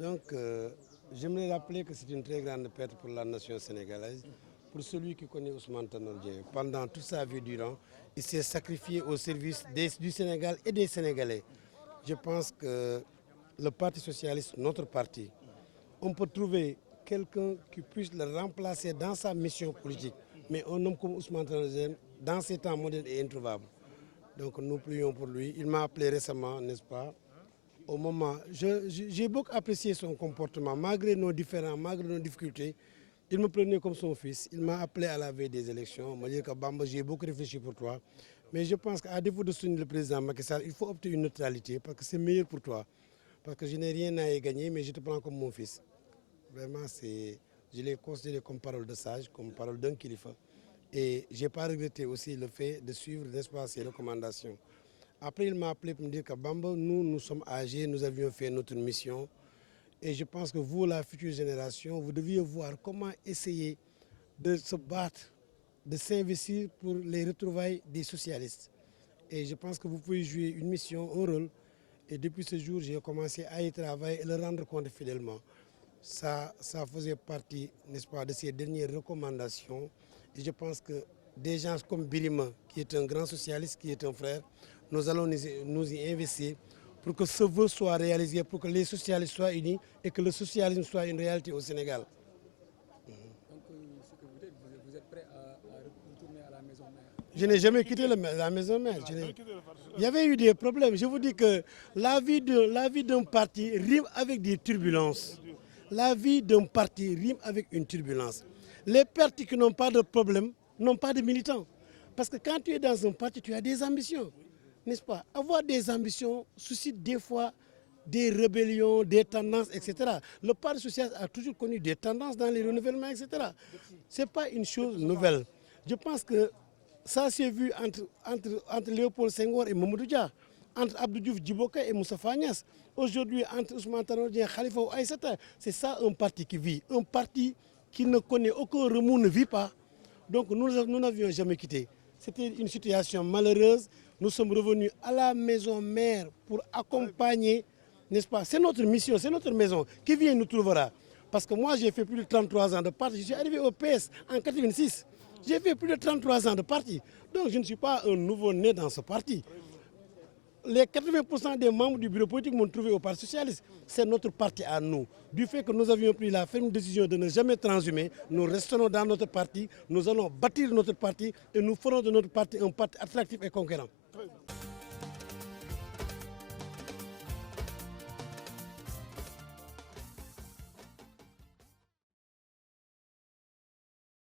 Donc, j'aimerais rappeler que c'est une très grande perte pour la nation sénégalaise. Pour celui qui connaît Ousmane Tanor Dieng, pendant toute sa vie durant, il s'est sacrifié au service du Sénégal et des Sénégalais. Je pense que le Parti socialiste, notre parti, on peut trouver quelqu'un qui puisse le remplacer dans sa mission politique. Mais un homme comme Ousmane Tanor Dieng, dans ces temps modernes, est introuvable. Donc nous prions pour lui. Il m'a appelé récemment, n'est-ce pas? Au moment, j'ai beaucoup apprécié son comportement, malgré nos différends, malgré nos difficultés. Il me prenait comme son fils. Il m'a appelé à la veille des élections. Il m'a dit que Bamba, j'ai beaucoup réfléchi pour toi. Mais je pense qu'à défaut de soutenir le président Macky Sall, il faut opter une neutralité parce que c'est meilleur pour toi. Parce que je n'ai rien à y gagner, mais je te prends comme mon fils. Vraiment, je l'ai considéré comme parole de sage, comme parole d'un kilifa. Et je n'ai pas regretté aussi le fait de suivre, n'est-ce pas, ses recommandations. Après, il m'a appelé pour me dire que Bamba, nous sommes âgés, nous avions fait notre mission. Et je pense que vous, la future génération, vous deviez voir comment essayer de se battre, de s'investir pour les retrouvailles des socialistes. Et je pense que vous pouvez jouer une mission, un rôle. Et depuis ce jour, j'ai commencé à y travailler et le rendre compte fidèlement. Ça faisait partie, n'est-ce pas, de ces dernières recommandations. Et je pense que des gens comme Birima, qui est un grand socialiste, qui est un frère, nous allons nous y investir pour que ce vœu soit réalisé, pour que les socialistes soient unis et que le socialisme soit une réalité au Sénégal. Donc, ce que vous dites, vous êtes prêt à retourner à la maison mère? Je n'ai jamais quitté la maison mère. Il y avait eu des problèmes. Je vous dis que la vie d'un parti rime avec des turbulences. La vie d'un parti rime avec une turbulence. Les partis qui n'ont pas de problème n'ont pas de militants. Parce que quand tu es dans un parti, tu as des ambitions. N'est-ce pas? Avoir des ambitions suscite des fois des rébellions, des tendances, etc. Le Parti socialiste a toujours connu des tendances dans les renouvellements, etc. Ce n'est pas une chose nouvelle. Je pense que ça s'est vu entre Léopold Senghor et Mamadou Dia, entre Abdou Diouf Djiboka et Moussa Fagnas. Aujourd'hui, entre Ousmane Tanor Dieng, Khalifa ou Aïssata. C'est ça un parti qui vit. Un parti qui ne connaît aucun remous ne vit pas. Donc nous n'avions jamais quitté. C'était une situation malheureuse. Nous sommes revenus à la maison mère pour accompagner, n'est-ce pas? C'est notre mission, c'est notre maison. Qui vient nous trouvera. Parce que moi, j'ai fait plus de 33 ans de parti. Je suis arrivé au PS en 1986. J'ai fait plus de 33 ans de parti. Donc je ne suis pas un nouveau-né dans ce parti. Les 80% des membres du bureau politique m'ont trouvé au Parti socialiste. C'est notre parti à nous. Du fait que nous avions pris la ferme décision de ne jamais transhumer, nous resterons dans notre parti, nous allons bâtir notre parti et nous ferons de notre parti un parti attractif et conquérant.